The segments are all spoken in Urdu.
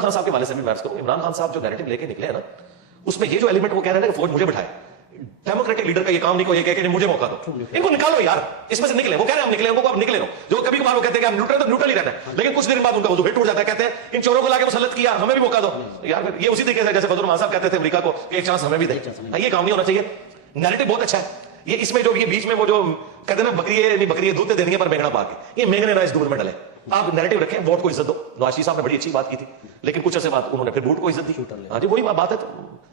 عمران خان صاحب کے والد سے بھی میں عرض کروں, عمران خان صاحب جو نیریٹو لے کے نکلے ہیں نا, اس میں یہ جو ایلیمنٹ وہ کہہ رہے ہیں کہ فوج مجھے بٹھائے, ڈیموکریٹک لیڈر کا یہ کام نہیں کو یہ کہہ کہ مجھے موقع دو, ان کو نکالو یار, اس میں سے نکلے. وہ کہہ رہے ہیں ہم نکلے, ان کو اب نکلے. جو کبھی کبھار وہ کہتے ہیں کہ ہم نیوٹرل تو نیوٹرل ہی رہنا ہے, لیکن کچھ دن بعد ان کا وضو پھر ٹوٹ جاتا ہے, کہتے ہیں ان چوروں کو لا کے مسلط کیا, ہمیں بھی موقع دو یار. یہ اسی طریقے سے جیسے فضل الرحمان صاحب کہتے تھے امریکہ کو کہ ایک چانس ہمیں بھی دے. یہ کام نہیں ہونا چاہیے. نیریٹو بہت اچھا ہے یہ, اس میں جو یہ بیچ میں وہ جو کہتے ہیں نا بکری نہیں بکری دودھ دینی ہے پر مینگنا پا کے, یہ مینگنے نہ اس دور میں ڈلے. آپ نیریٹو رکھیں, ووٹ کو عزت دو. نواز شریف صاحب نے بڑی اچھی بات کی تھی, لیکن کچھ عرصے بعد انہوں نے پھر ووٹ کو عزت دی. ہاں جی وہی بات ہے.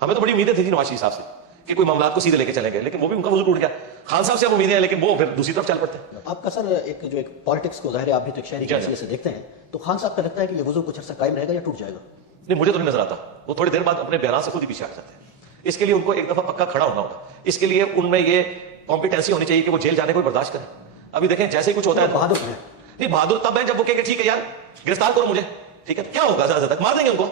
ہمیں تو بڑی امیدیں تھی نواز شریف صاحب سے کہ کوئی معاملات کو سیدھے لے کے چلیں گے, لیکن وہ بھی ان کا وضو ٹوٹ گیا. خان صاحب سے ہم امیدیں ہیں, لیکن وہ پھر دوسری طرف چل پڑتے ہیں. آپ کا سر ایک جو ایک پالیٹکس کو ظاہر ہے آپ بھی تو ایک شہری کے حیثیت سے دیکھتے ہیں, تو خان صاحب کا لگتا ہے کہ یہ وضو کچھ عرصہ قائم رہے گا یا ٹوٹ جائے گا؟ نہیں مجھے تو نہیں نظر آتا. وہ تھوڑی دیر بعد اپنے بیان سے خود ہی پیچھے ہٹ جاتے ہیں. اس کے لیے ان کو ایک دفعہ پکا کھڑا ہونا ہوگا. اس کے لیے ان میں یہ کمپیٹنسی ہونی چاہیے کہ وہ جیل جانے کو برداشت کریں. ابھی دیکھیں جیسے ہی کچھ ہوتا ہے بہادر ہیں. نہیں بہادر تب ہے جب وہ کہے کہ ٹھیک ہے یار گرفتار کرو مجھے, ٹھیک ہے کیا ہوگا زیادہ تک مار دیں گے ان کو.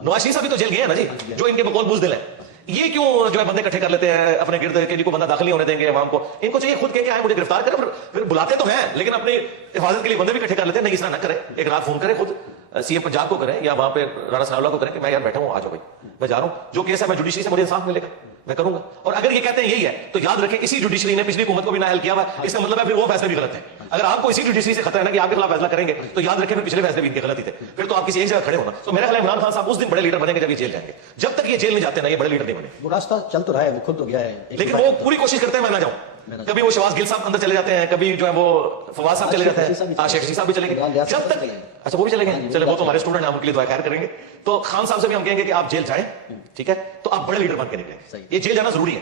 نواز شریف ابھی تو جیل گئے ہیں نا جی, جو ان کے بقول بزدل ہیں. یہ کیوں جو ہے بندے اکٹھے کر لیتے ہیں اپنے گرد کے, کو بندہ داخل نہیں ہونے دیں گے عوام کو. ان کو چاہیے خود کہہ کے آئے مجھے گرفتار کرے, پھر بلاتے تو ہیں لیکن اپنی حفاظت کے لیے بندے بھی اکٹھے کر لیتے ہیں. نہیں اس طرح نہ کرے, ایک رات فون کرے خود سی ایم پنجاب کو کریں یا وہاں پہ رانا ثناء اللہ کو کریں کہ میں یار بیٹھا ہوں, آ جاؤ بھائی میں جا رہا ہوں, جو کیس ہے میں جوڈیشری سے مجھے انصاف ملے گا میں کروں گا. اور اگر یہ کہتے ہیں یہی ہے تو یاد رکھیں اسی جوڈیشری نے پچھلی حکومت کو بھی نااہل کیا ہوا, اس کا مطلب ہے پھر وہ فیصلے بھی غلط ہیں. اگر آپ کو اسی جوڈیشری سے خطرہ ہے نا کہ آپ کے خلاف فیصلہ کریں گے تو یاد رکھیں پھر پچھلے فیصلے بھی ان کے غلط ہی تھے, پھر تو آپ کسی ایک جگہ کھڑے ہونا. تو میرا خیال ہے عمران خان صاحب اس دن بڑے لیڈر بنیں گے جب یہ جیل جائیں گے. جب تک یہ جیل نہیں جاتے نا یہ بڑے لیڈر نہیں بنے. وہ راستہ چل تو رہا ہے, وہ خود تو گیا ہے, لیکن وہ پوری کوشش کرتے ہیں میں نہ جاؤں. کبھی وہ شہباز گل صاحب اندر چلے جاتے ہیں, کبھی جو ہے وہ فواد صاحب چلے جاتے ہیں, شیخ رشید صاحب بھی چلے گئے. جب تک اچھا وہ بھی چلے گئے, چلے وہ تو ہمارے اسٹوڈنٹ ہیں, ہم ان کے لیے دعا خیر کریں گے. تو خان صاحب سے بھی ہم کہیں گے کہ آپ جیل جائیں, ٹھیک ہے, تو آپ بڑے لیڈر بن کے نکلیں. یہ جیل جانا ضروری ہے.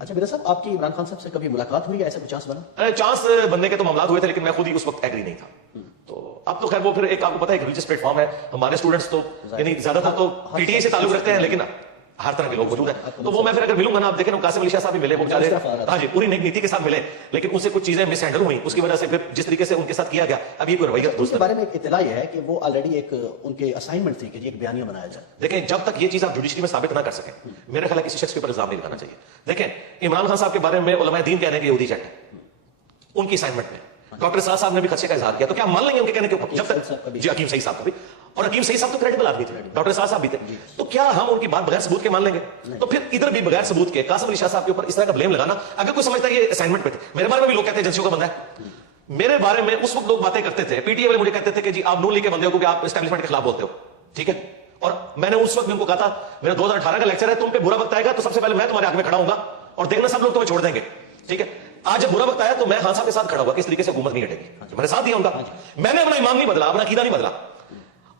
اچھا میرا صاحب آپ کی عمران خان صاحب سے کبھی ملاقات ہوئی ہے, ایسا کوئی چانس بنا؟ چانس بننے کے تو معاملات ہوئے تھے, لیکن میں خود ہی اس وقت ایگری نہیں تھا. تو اب تو خیر وہ پھر ایک آپ کو پتا ہے ایک ریلیجس پلیٹ فارم ہے. ہمارے اسٹوڈنٹس تو یعنی زیادہ تر تو پی ٹی آئی سے تعلق رکھتے ہیں, لیکن ہر طرح کے لوگ موجود ہیں. تو وہ میں پھر اگر ملوں گا نا, آپ دیکھیں قاسم علی شاہ صاحب بھی ملے, وہ بیچارے ہاں جی پوری نیتی کے ساتھ ملے, لیکن ان سے کچھ چیزیں مس ہینڈل ہوئی, اس کی وجہ سے پھر جس طریقے سے ان کے ساتھ کیا گیا اب یہ کوئی رویہ اس کے بارے میں ایک اطلاع یہ ہے کہ وہ آلریڈی ایک ان کے اسائنمنٹ تھی کہ ایک بیانیہ بنایا جائے. دیکھیں جب تک یہ چیز آپ جوڈیشری میں ثابت نہ کر سکیں میرے خیال ہے کسی شخص کے اوپر الزام نہیں لگانا چاہیے. دیکھیں عمران خان صاحب کے بارے میں علماء دین کہہ رہے ہیں کہ یہودی چٹ ہے ان کی اسائنمنٹ میں. ڈاکٹر صاحب صاحب نے بھی خدشے کا اظہار کیا, تو کیا مان لیں گے ان کے کہنے کے اوپر؟ جب تک جی حکیم صحیح صاحب کا بھی, اور حکیم صحیح صاحب تو کریڈیبل آدمی تھے, ڈاکٹر صاحب بھی تھے, تو کیا ہم ان کی بات بغیر ثبوت کے مان لیں گے؟ تو پھر ادھر بھی بغیر ثبوت کے قاسم علی شاہ صاحب کے اوپر اس طرح کا بلیم لگانا, اگر کوئی سمجھتا ہے یہ اسائنمنٹ پہ تھے. میرے بارے میں بھی لوگ کہتے ہیں ایجنسیوں کا بندہ ہے. میرے بارے میں اس وقت لوگ باتیں کرتے تھے, پی ٹی آئی والے مجھے کہتے تھے کہ جی آپ نون لیگ کے بندے ہو کہ آپ اسٹیبلشمنٹ کے خلاف بولتے ہو, ٹھیک ہے. اور میں نے اس وقت بھی ان کو کہا تھا میرا 2018 کا لیکچر ہے, تم پہ برا وقت آئے گا تو سب سے پہلے میں تمہارے حق میں کھڑا ہوں گا, اور دیکھنا سب لوگ تمہیں چھوڑ دیں گے, ٹھیک ہے. آج جب برا وقت آیا تو میں خان صاحب کے ساتھ کھڑا ہوا, کس طریقے سے حکومت نہیں ہٹے گی, میں نے ساتھ دیا ان کا. میں نے اپنا ایمان نہیں بدلا, اپنا عقیدہ نہیں بدلا.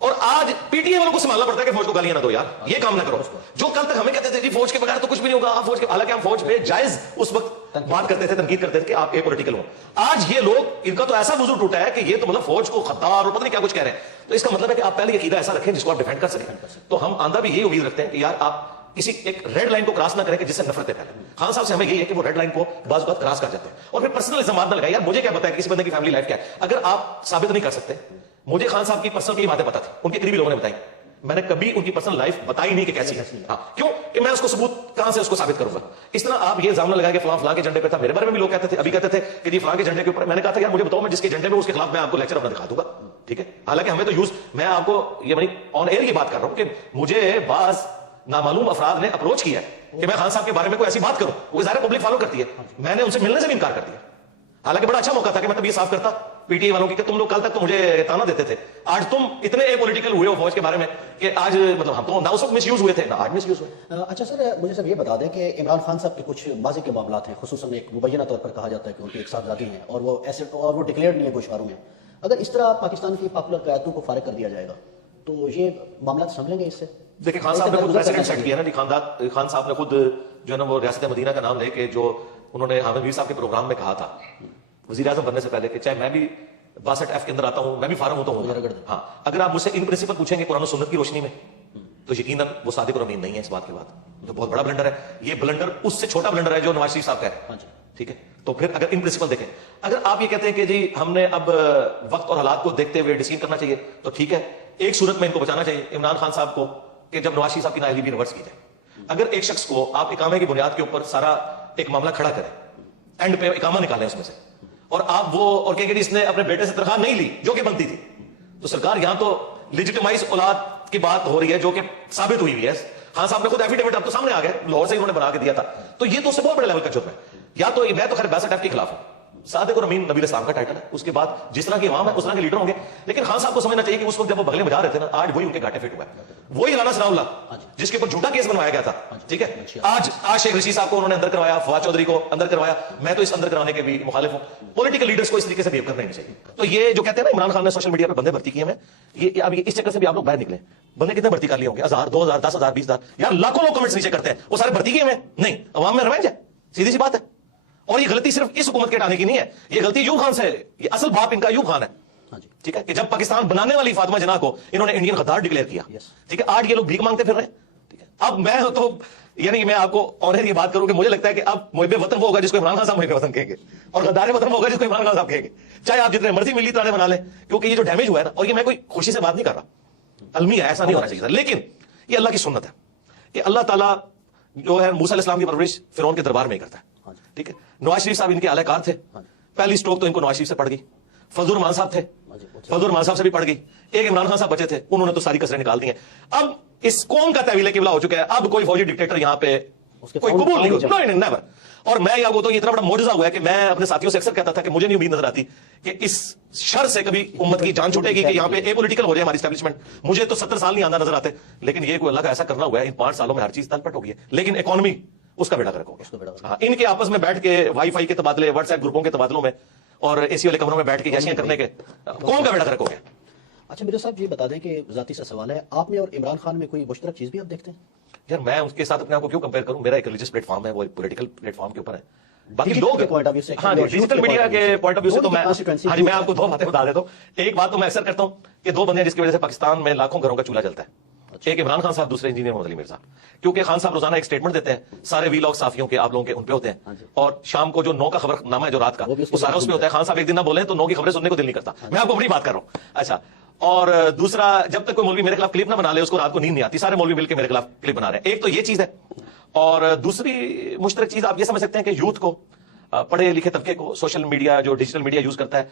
اور آج پی ٹی آئی والوں کو سنبھالنا پڑتا ہے کہ فوج کو گالیاں نہ دو یار, یہ کام نہ کرو. جو کل تک ہمیں کہتے تھے جی فوج کے بغیر تو کچھ بھی نہیں ہوگا, فوج کے, حالانکہ ہم فوج پہ جائز اس وقت بات کرتے تھے, تنقید کرتے تھے کہ آپ اے پولیٹیکل ہو. آج یہ لوگ ان کا تو ایسا وضو ٹوٹا ہے کہ یہ تو مطلب فوج کو خطار اور پتہ نہیں کیا کچھ کہہ رہے ہیں. تو اس کا مطلب ہے کہ آپ پہلے یہ عقیدہ ایسا رکھیں جس کو آپ ڈیفینڈ کر سکیں. تو ہم آندہ بھی یہی امید رکھتے ہیں کہ یار آپ کسی ایک ریڈ لائن کو کراس نہ کریں کہ جس سے نفرت ہے. پہلے خان صاحب سے ہمیں یہی ہے کہ وہ ریڈ لائن کو بعض اوقات کراس کر جاتے ہیں, اور پھر پرسنل الزامات نہ لگائیں. یار مجھے کیا پتا ہے کہ کسی بندے کی فیملی لائف کیا ہے, اگر آپ ثابت نہیں کر سکتے. مجھے خان صاحب کی پرسنل کی باتیں پتا تھی, ان کے قریبی لوگوں نے بتائی, میں نے کبھی ان کی پرسنل لائف بتائی نہیں کہ کیسی ہے. ہاں کیوں کہ میں اس کو ثبوت کہاں سے اس کو ثابت کروں گا. اس طرح آپ یہ الزام نہ لگائیں کہ فلاں فلاں کے جھنڈے پہ تھا. میرے بارے میں بھی لوگ کہتے تھے, ابھی کہتے تھے کہ جی فلاں کے جھنڈے کے اوپر. میں نے کہا تھا یار مجھے بتاؤ, میں جس کے جھنڈے میں اس کے خلاف میں آپ کو لیکچر اپنا دکھا دوں گا, ٹھیک ہے. حالانکہ ہمیں تو یوز, میں آپ کو یہ آن ایئر کی بات کر رہا ہوں کہ مجھے بعض نامعلوم افراد نے اپروچ کیا ہے کہ میں خان صاحب کے بارے میں کوئی ایسی بات کروں, وہ ظاہر پبلک فالو کرتی ہے. میں نے ان سے ملنے سے بھی انکار کر دیا, حالانکہ بڑا اچھا موقع تھا کہ میں تب یہ صاف کرتا پی ٹی آئی والوں کی کہ تم لوگ کل تک تو مجھے تانا دیتے تھے, آج تم اتنے اے پولیٹیکل ہوئے ہو فوج کے بارے میں کہ آج مطلب ہم تو نہ اس وقت مس یوز ہوئے تھے نہ آج مس یوز ہوئے. اچھا سر مجھے سر یہ بتا دیں کہ عمران خان صاحب کے کچھ ماضی کے معاملات ہیں, خصوصاً ایک مبینہ طور پر کہا جاتا ہے کہ ان کی ایک صاحبزادی ہیں اور وہ ایسے اور وہ ڈکلیئرڈ نہیں ہے گوشواروں میں. اگر اس طرح پاکستان کی پاپولر قیادتوں کو فارغ کر دیا جائے گا تو یہ معاملات سمجھ لیں گے اس سے؟ دیکھیں خان صاحب نے خود پریسیڈنٹ سیٹ کیا نا جی, خان صاحب نے خود جو ہے نا وہ ریاست مدینہ کا نام لے کے جو انہوں نے حامد میر صاحب کے پروگرام میں کہا تھا وزیر اعظم بننے سے پہلے کہ چاہے میں بھی 62F کے اندر آتا ہوں, میں بھی فارم ہوتا ہوں. ہاں اگر آپ مجھ سے ان پرنسپل پوچھیں گے قرآن و سنت کی روشنی میں تو یقیناً وہ صادق اور امین نہیں ہے. اس بات کے بعد تو بہت بڑا بلنڈر ہے. یہ بلنڈر اس سے چھوٹا بلنڈر ہے جو نواز شریف صاحب کا ہے, ٹھیک ہے. تو پھر اگر ان پرنسپل دیکھیں, اگر آپ یہ کہتے ہیں کہ جی ہم نے اب وقت اور حالات کو دیکھتے ہوئے ڈیسیژن کرنا چاہیے تو ٹھیک ہے, ایک صورت میں ان کو بچانا چاہیے عمران خان صاحب کو کہ جب نواز شریف صاحب کی نااہلی بھی ریورس کی جائے. اگر ایک شخص کو آپ اقامے کی بنیاد کے اوپر سارا ایک معاملہ کھڑا کریں, اینڈ پہ اقامہ نکالیں اس میں سے, اور آپ وہ اور کہ اس نے اپنے بیٹے سے تنخواہ نہیں لی جو کہ بنتی تھی, تو سرکار یہاں تو لیجیٹمائز اولاد کی بات ہو رہی ہے جو کہ ثابت ہوئی ہوئی ہے. خان صاحب نے خود ایفیڈیوٹ اب تو سامنے آ گیا, لاہور سے انہوں نے بنا کے دیا تھا, تو یہ تو اس سے بہت بڑے لیول کا جرم ہے. یا تو میں تو خیر 62F کے خلاف ہوں. صادق اور امین نبی اسلام کا ٹائٹل ہے, اس کے بعد جس طرح کی عوام ہے اس طرح کے لیڈر ہوں گے, لیکن خان صاحب کو سمجھنا چاہیے کہ اس وقت جب وہ بغلے بجا رہے تھے نا, آج وہی ان کے گھاٹے فٹ ہوا ہے. وہی رانا ثناء اللہ جس کے اوپر جھوٹا کیس بنوایا گیا تھا, ٹھیک ہے, آج شیخ رشید صاحب کو انہوں نے اندر کروایا, فواد چودھری کو اندر کروایا. میں تو اس اندر کرانے کے بھی مخالف ہوں. پولیٹیکل لیڈرز کو اس طریقے سے بہیو کرنا نہیں چاہیے. تو یہ جو کہتے ہیں نا عمران خان نے سوشل میڈیا پہ بندے بھرتی کیے ہیں, یہ اب اس چکر سے بھی آپ لوگ باہر نکلیں. بندے کتنے بھرتی کر لیے ہوں گے, 1000 2000 10,000 20,000, یار لاکھوں لوگ کمنٹس نیچے کرتے ہیں, وہ سارے بھرتی کیے ہوئے نہیں, عوام میں روینج ہے, سیدھی سی بات ہے. اور یہ غلطی صرف اس حکومت کے ہٹانے کی نہیں ہے, یہ غلطی ایوب خان سے ہے. یہ اصل باپ ان کا ایوب خان ہے, ٹھیک ہے, کہ جب پاکستان بنانے والی فاطمہ جناح کو انہوں نے انڈین غدار ڈکلیئر کیا, ٹھیک ہے, آج یہ لوگ بھیک مانگتے پھر رہے ہیں, ٹھیک ہے. اب میں تو یعنی میں آپ کو آنر یہ بات کروں کہ مجھے لگتا ہے کہ اب محب وطن وہ ہوگا جس کو عمران خان صاحب محب وطن کہیں گے, اور غدار وطن وہ ہوگا جس کو عمران خان صاحب کہیں گے, چاہے آپ جتنے مرضی ملی ترانے بنا لیں, کیونکہ یہ جو ڈیمیج ہوا ہے نا, اور یہ میں کوئی خوشی سے بات نہیں کر رہا, المی ہے, ایسا نہیں ہونا چاہیے تھا, لیکن یہ اللہ کی سنت ہے کہ اللہ تعالیٰ جو ہے موسیٰ علیہ السلام کی پرورش فرعون کے دربار میں ہی کرتا ہے, ٹھیک ہے. نواز شریف صاحب ان کے اعلی کار تھے, پہلی سٹروک تو ان کو نواز شریف سے پڑ گئی. فضل الرحمان صاحب تھے, فضل الرحمان صاحب سے بھی پڑ گئی. ایک عمران خان صاحب بچے تھے, انہوں نے تو ساری کسریں نکال دی ہیں. اب اس قوم کا تحویل قبلہ ہو چکا ہے, اب کوئی فوجی ڈکٹیٹر یہاں پہ کوئی قبول نہیں ہوتا, نیور. اور میں یا وہ تو اتنا بڑا معجزہ ہوا ہے کہ میں اپنے ساتھیوں سے اکثر کہتا تھا کہ مجھے نہیں امید نظر آتی کہ اس شر سے کبھی امت کی جان چھوٹے گی کہ یہاں پہ اے پولیٹیکل ہو جائے ہماری اسٹیبلشمنٹ. مجھے تو 70 سال نہیں آنا نظر آتے, لیکن یہ کوئی اللہ کا ایسا کرنا ہوا ہے, ان 5 سالوں میں ہر چیز تل پٹ ہو گئی ہے, لیکن اکانومی اس کا بیڑا گرک ہو گیا. ان کے آپس میں بیٹھ کے وائی فائی کے تبادلے, واٹس ایپ گروپوں کے تبادلوں میں, اور اے سی والے کمروں میں بیٹھ کے جیسیاں کرنے کے, قوم کا بیڑا گرک ہو گیا. اچھا میرے صاحب یہ بتا دیں کہ ذاتی سا سوال ہے, آپ میں اور عمران خان میں کوئی مشترک چیز بھی آپ دیکھتے ہیں؟ یار میں اس کے ساتھ اپنے آپ کو کیوں کمپیئر کروں, میرا ایک ریلیجس پلیٹ فارم ہے, وہ ایک پولیٹیکل پلیٹ فارم کے اوپر ہے. باقی لوگ ہاں ڈیجیٹل میڈیا کے پوائنٹ آف ویو سے تو میں آپ کو 2 باتیں بتا دیتا ہوں. ایک بات تو میں اکثر کرتا ہوں کہ 2 بندے جس کی وجہ سے پاکستان میں لاکھوں گھروں کا چولہا جلتا ہے, ایک عمران خان صاحب, دوسرے انجینئر محمد علی مرزا. کیونکہ خان صاحب روزانہ ایک سٹیٹمنٹ دیتے ہیں, سارے وی لاگ صحافیوں کے آپ لوگوں کے ان پہ ہوتے ہیں, اور شام کو جو 9 کا خبر نامہ ہے جو رات کا, وہ سارا اس پہ ہوتا ہے. خان صاحب ایک دن نہ بولیں تو 9 کی خبریں سننے کو دل نہیں کرتا. میں آپ کو بڑی بات کر رہا ہوں. اچھا, اور دوسرا, جب تک کوئی مولوی میرے خلاف کلپ نہ بنا لے اس کو رات کو نیند نہیں آتی. سارے مولوی مل کے میرے خلاف کلپ بنا رہے ہیں. ایک تو یہ چیز ہے, اور دوسری مشترک چیز آپ یہ سمجھ سکتے ہیں کہ یوتھ کو, پڑھے لکھے طبقے کو, سوشل میڈیا جو ڈیجیٹل میڈیا یوز کرتا ہے,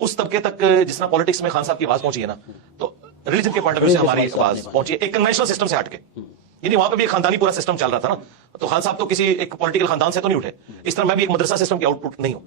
اس طبقے تک جس طرح پالیٹکس میں خان صاحب کی آواز پہنچی ہے نا, تو ریلیجن کے پوائنٹ آف ویو سے ہماری آواز پہنچی ہے ایک کنونشنل سسٹم سے ہٹ کے. یعنی وہاں پہ بھی ایک خاندانی پورا سسٹم چل رہا تھا نا, تو خان صاحب تو کسی ایک پولیٹیکل خاندان سے تو نہیں اٹھے, اس طرح میں بھی ایک مدرسہ سسٹم کی آؤٹ پٹ نہیں ہوں.